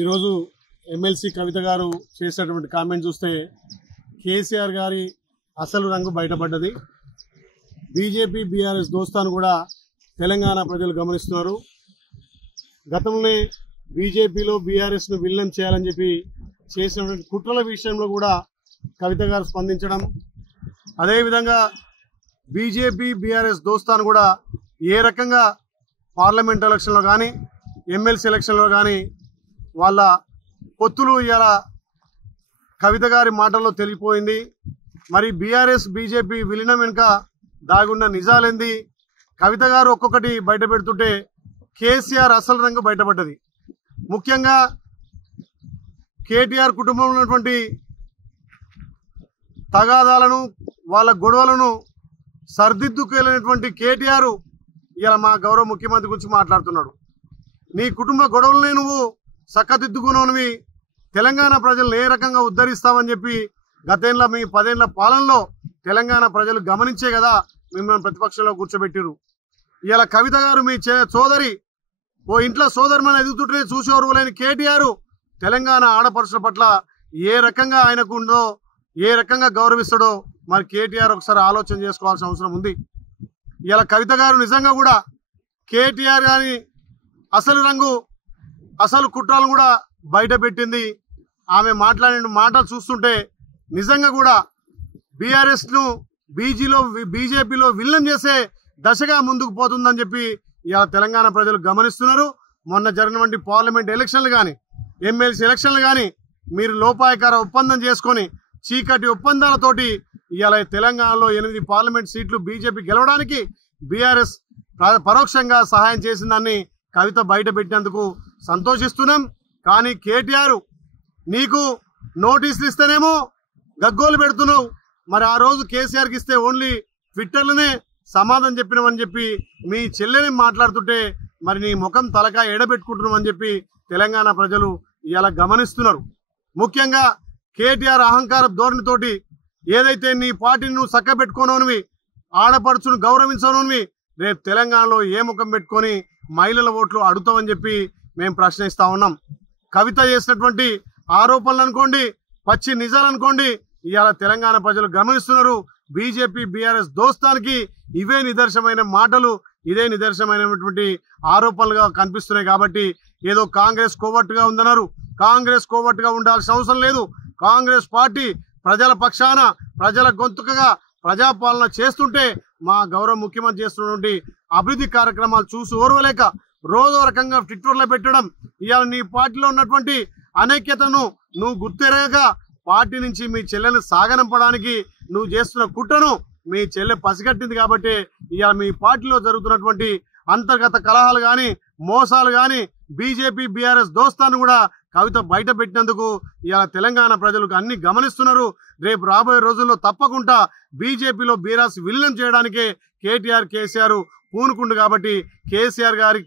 ఈరోజు ఎమ్మెల్సీ కవిత గారు చేసినటువంటి కామెంట్ చూస్తే కేసీఆర్ గారి అసలు రంగు బయటపడ్డది. బీజేపీ బీఆర్ఎస్ దోస్తాను కూడా తెలంగాణ ప్రజలు గమనిస్తున్నారు. గతంలోనే బీజేపీలో బీఆర్ఎస్ను విలీనం చేయాలని చెప్పి చేసినటువంటి కుట్రల విషయంలో కూడా కవిత గారు స్పందించడం, అదేవిధంగా బీజేపీ బీఆర్ఎస్ దోస్తాను కూడా ఏ రకంగా పార్లమెంట్ ఎలక్షన్లో కానీ ఎమ్మెల్సీ ఎలక్షన్లో కానీ వాళ్ళ పొత్తులు ఇవాళ కవిత గారి మాటల్లో తెలిసిపోయింది. మరి బీఆర్ఎస్ బీజేపీ విలీనం వెనుక దాగున్న నిజాలేంది? కవిత గారు ఒక్కొక్కటి బయట పెడుతుంటే కేసీఆర్ అసలు రంగు బయటపడ్డది. ముఖ్యంగా కేటీఆర్ కుటుంబంలో ఉన్నటువంటి తగాదాలను వాళ్ళ గొడవలను సర్దిద్దుకెళ్ళినటువంటి కేటీఆర్ ఇలా మా గౌరవ ముఖ్యమంత్రి గురించి మాట్లాడుతున్నాడు. నీ కుటుంబ గొడవలనే నువ్వు చక్కదిద్దుకున్నవి తెలంగాణ ప్రజలను ఏ రకంగా ఉద్ధరిస్తావని చెప్పి గతేళ్ళ మీ 10 ఏళ్ల పాలనలో తెలంగాణ ప్రజలు గమనించే కదా మిమ్మల్ని ప్రతిపక్షంలో కూర్చోబెట్టిరు. ఇలా కవిత గారు మీ సోదరి ఓ ఇంట్లో సోదరిమని ఎదుగుతుంటే చూసి ఓర్వలేని కేటీఆర్ తెలంగాణ ఆడపడుచుల పట్ల ఏ రకంగా ఆయనకు ఉందో, ఏ రకంగా గౌరవిస్తాడో మరి కేటీఆర్ ఒకసారి ఆలోచన చేసుకోవాల్సిన అవసరం ఉంది. ఇలా కవిత గారు నిజంగా కూడా కేటీఆర్ గారి అసలు రంగు అసలు కుట్రలను కూడా బయట పెట్టింది. ఆమె మాట్లాడిన మాటలు చూస్తుంటే నిజంగా కూడా బీఆర్ఎస్ను బీజేపీలో విలీనం చేసే దశగా ముందుకు పోతుందని చెప్పి ఇలా తెలంగాణ ప్రజలు గమనిస్తున్నారు. మొన్న జరిగినటువంటి పార్లమెంట్ ఎలక్షన్లు కానీ ఎమ్మెల్సీ ఎలక్షన్లు కానీ మీరు లోపాయకార ఒప్పందం చేసుకొని చీకటి ఒప్పందాలతోటి ఇవాళ తెలంగాణలో 8 పార్లమెంట్ సీట్లు బీజేపీ గెలవడానికి బీఆర్ఎస్ పరోక్షంగా సహాయం చేసిందాన్ని కవిత బయట పెట్టినందుకు సంతోషిస్తున్నాం. కానీ కేటీఆర్ నీకు నోటీసులు ఇస్తేనేమో గగ్గోలు పెడుతున్నావు. మరి ఆ రోజు కేసీఆర్కి ఇస్తే ఓన్లీ ట్విట్టర్లోనే సమాధానం చెప్పినామని చెప్పి మీ చెల్లెని మాట్లాడుతుంటే మరి నీ ముఖం తలకాయ ఎడబెట్టుకుంటున్నామని చెప్పి తెలంగాణ ప్రజలు ఇలా గమనిస్తున్నారు. ముఖ్యంగా కేటీఆర్ అహంకార ధోరణితోటి ఏదైతే నీ పార్టీని నువ్వు చక్కబెట్టుకోనోనివి, ఆడపడుచును గౌరవించనోనివి, రేపు తెలంగాణలో ఏ ముఖం పెట్టుకొని మహిళల ఓట్లు అడుగుతామని చెప్పి మేము ప్రశ్నిస్తా ఉన్నాం. కవిత చేసినటువంటి ఆరోపణలు అనుకోండి, పచ్చి నిజాలు అనుకోండి, ఇవాళ తెలంగాణ ప్రజలు గమనిస్తున్నారు. బీజేపీ బీఆర్ఎస్ దోస్తానికి ఇవే నిదర్శనమైన మాటలు, ఇదే నిదర్శనమైనటువంటి ఆరోపణలుగా కనిపిస్తున్నాయి. కాబట్టి ఏదో కాంగ్రెస్ కోవట్టుగా ఉందన్నారు. కాంగ్రెస్ కోవట్టుగా ఉండాల్సిన అవసరం లేదు. కాంగ్రెస్ పార్టీ ప్రజల పక్షాన ప్రజల గొంతుకగా ప్రజాపాలన చేస్తుంటే మా గౌరవ ముఖ్యమంత్రి చేస్తున్నటువంటి అభివృద్ధి కార్యక్రమాలు చూసి ఓర్వలేక రోజో రకంగా ట్విట్టర్లో పెట్టడం, ఇవాళ నీ పార్టీలో ఉన్నటువంటి అనైక్యతను నువ్వు గుర్తెరగక పార్టీ నుంచి మీ చెల్లెని సాగనంపడానికి నువ్వు చేస్తున్న కుట్రను మీ చెల్లె పసిగట్టింది. కాబట్టి ఇవాళ మీ పార్టీలో జరుగుతున్నటువంటి అంతర్గత కలహాలు కానీ మోసాలు కానీ బీజేపీ బీఆర్ఎస్ దోస్తాను కూడా కవిత బయట పెట్టినందుకు ఇవాళ తెలంగాణ ప్రజలకు అన్ని గమనిస్తున్నారు. రేపు రాబోయే రోజుల్లో తప్పకుండా బీజేపీలో బీఆర్ఎస్ విలీనం చేయడానికే కేసీఆర్ పూనుకుండు. కాబట్టి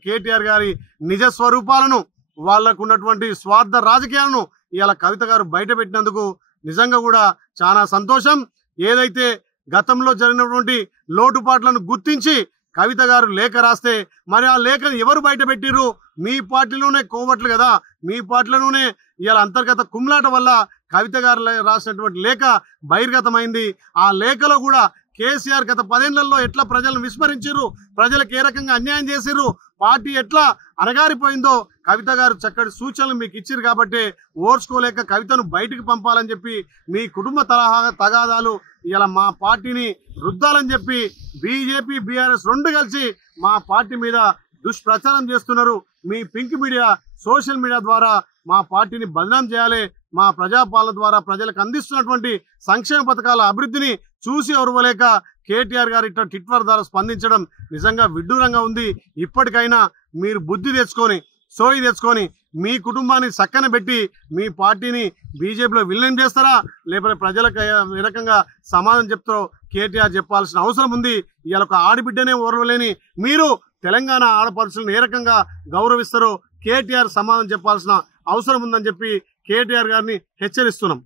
కేటీఆర్ గారి నిజ స్వరూపాలను, వాళ్లకు ఉన్నటువంటి స్వార్థ రాజకీయాలను ఇవాళ కవిత గారు బయట పెట్టినందుకు నిజంగా కూడా చాలా సంతోషం. ఏదైతే గతంలో జరిగినటువంటి లోటుపాట్లను గుర్తించి కవిత గారు లేఖ రాస్తే మరి ఆ లేఖను ఎవరు బయట పెట్టిర్రు? మీ పార్టీలోనే కోవట్లు కదా, మీ పార్టీలోనే ఇవాళ అంతర్గత కుమ్లాట వల్ల కవిత గారు రాసినటువంటి లేఖ బహిర్గతమైంది. ఆ లేఖలో కూడా కేసీఆర్ గత 10 ఏళ్లలో ఎట్లా ప్రజలను విస్మరించారు, ప్రజలకు ఏ రకంగా అన్యాయం చేసిర్రు, పార్టీ ఎట్లా అనగారిపోయిందో కవిత గారు చక్కటి సూచనలు మీకు ఇచ్చిరు. కాబట్టి ఓర్చుకోలేక కవితను బయటికి పంపాలని చెప్పి మీ కుటుంబ తగాదాలు ఇలా మా పార్టీని రుద్దాలని చెప్పి బీజేపీ బీఆర్ఎస్ 2 కలిసి మా పార్టీ మీద దుష్ప్రచారం చేస్తున్నారు. మీ పింక్ మీడియా, సోషల్ మీడియా ద్వారా మా పార్టీని బదనాం చేయాలి. మా ప్రజాపాలన ద్వారా ప్రజలకు అందిస్తున్నటువంటి సంక్షేమ పథకాల అభివృద్ధిని చూసి ఓర్వలేక కేటీఆర్ గారు ఇట్లా ట్విట్టర్ ద్వారా స్పందించడం నిజంగా విడ్డూరంగా ఉంది. ఇప్పటికైనా మీరు బుద్ధి తెచ్చుకొని, సోయి తెచ్చుకొని మీ కుటుంబాన్ని చక్కన పెట్టి మీ పార్టీని బీజేపీలో విలీనం చేస్తారా, లేకపోతే ప్రజలకు ఏ రకంగా సమాధానం చెప్తారో కేటీఆర్ చెప్పాల్సిన అవసరం ఉంది. ఇవాళ ఒక ఆడబిడ్డనే ఓర్వలేని మీరు తెలంగాణ ఆడపడుచులను ఏ రకంగా గౌరవిస్తారో కేటీఆర్ సమాధానం చెప్పాల్సిన అవసరం ఉందని చెప్పి కేటీఆర్ గారిని హెచ్చరిస్తున్నాం.